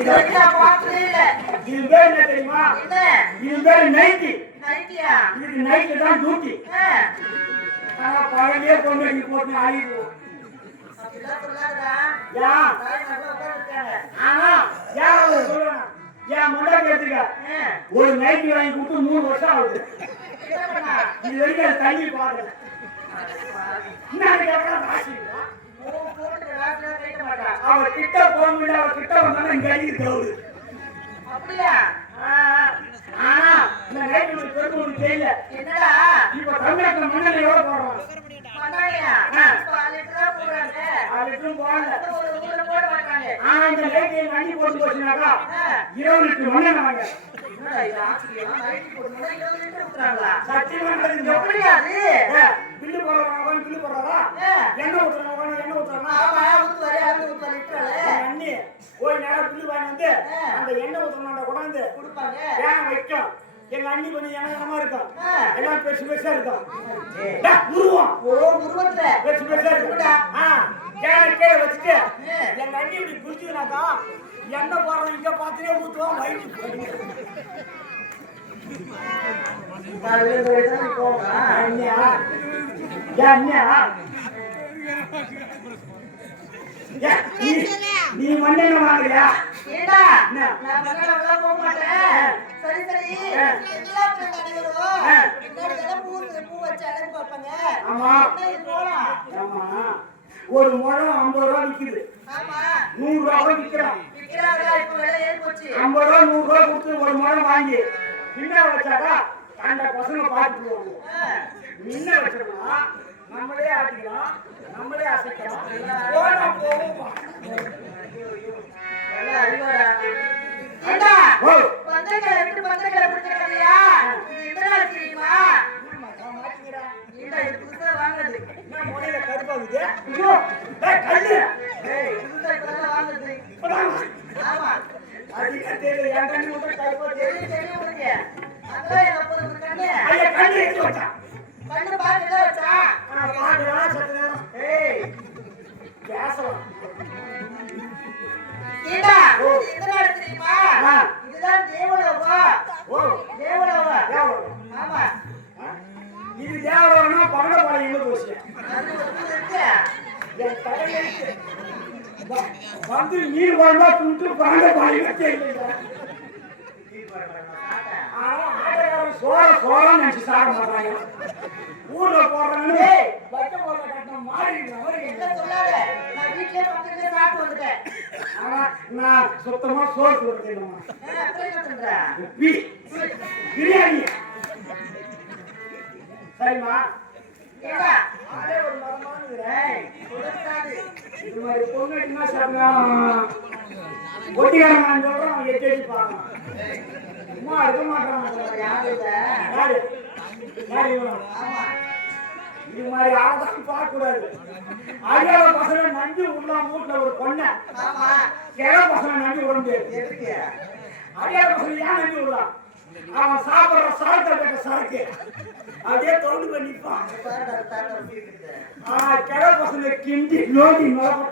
இது பேர் என்ன தெரியுமா? இது பேர் நைட்டி. இது நைட்டு தான் டியூட்டி. பகலே பொண்ணு போட்டு ஆகிடுவோம். ஒரு நைட்டி வாங்கி கொடுத்து 3 வருஷம் ஆகுது. இது வரைக்கும் தண்ணி பாருங்க. அவ கிட்ட போக முடியல. அவ கிட்ட வந்தாலும் இங்க அடிக்கிறது. அப்படியா? ஆனா இந்த நைட்டு பெருமை தெரியல. என்னடா இப்ப தமிழக மண்ணெண்ணெய் எவ்வளவு போடுறோம்? இந்த நைட்டு அண்ணி போட்டு போச்சுனாக்கா 20 லிட்டர் மண்ணெண்ணெய் வாங்க. சத்தியமானது எப்படியா பில்லு போடுறவங்க பில்லு போடுறதா? எண்ணெய் ஊத்துறவங்க எண்ணெய் ஊத்துறாங்க. அண்ணி போய் நேரம் பில்லு வாங்கி வந்து அந்த எண்ணெய் ஊத்துறவங்க கொண்டாந்து கொடுப்பாங்க. ஏன் வைக்கும்? எங்க அண்ணி கொஞ்சம் இனமா இருக்கும். எல்லாம் பெருசு பெருசா இருக்கும். உருவம் உருவத்துல பெருசு பெருசா இருக்குடா. கீழே வச்சுட்டு எங்க அண்ணி இப்படி குடிச்சுனாக்கா எண்ணெய் போடுறோம் இங்க பார்த்துட்டே ஊத்துவோம். நீ மண்ணெண்ண வாங்குறியா? ஒரு முழம் 50 ரூபா விக்குது. 100 ரூபா விற்கிறோம். 50 ரூபா 100 ரூபா கொடுத்து ஒரு முழம் வாங்கி பின்ன வச்சாக்கா அந்த பசங்க பார்த்துக்குவாங்க. முன்ன வச்சோம்னா நம்மளே ஆட்டிக்கலாம், நம்மளே அசைக்கலாம். இது தேவனா பகடபாளையம் எங்க போச்சு வந்து நீர் வாழ்ந்தா துண்டு பகடபாளையம் சோழ நினைச்சு சாப்பிட மாட்டாங்க. ஊர்ல போடுறாங்க நான் சுத்தமா சோறு கொடுத்தேன். பிரியாணி சரிமா? இது மாதிரி பொண்ணு என்ன சாப்பிடலாம்? ஒட்டிக்காரன் சொல்றோம் எட்டி அடிப்பாங்க. சும்மா இருக்க மாட்டாங்க. இது மாதிரி ஆளாதான் பார்க்க கூடாது. அடியாள பசங்க நம்பி விடலாம். வீட்டுல ஒரு பொண்ணை கிழ பசங்க நம்பி விட முடியாது. அடியாள பசங்க ஏன் நம்பி விடலாம்? அவன் சாப்பிடுற சரக்கு கேட்ட சரக்கு அப்படியே தோண்டு போய் நிற்பான். கிழ பசங்க கிண்டி நோண்டி நோக்க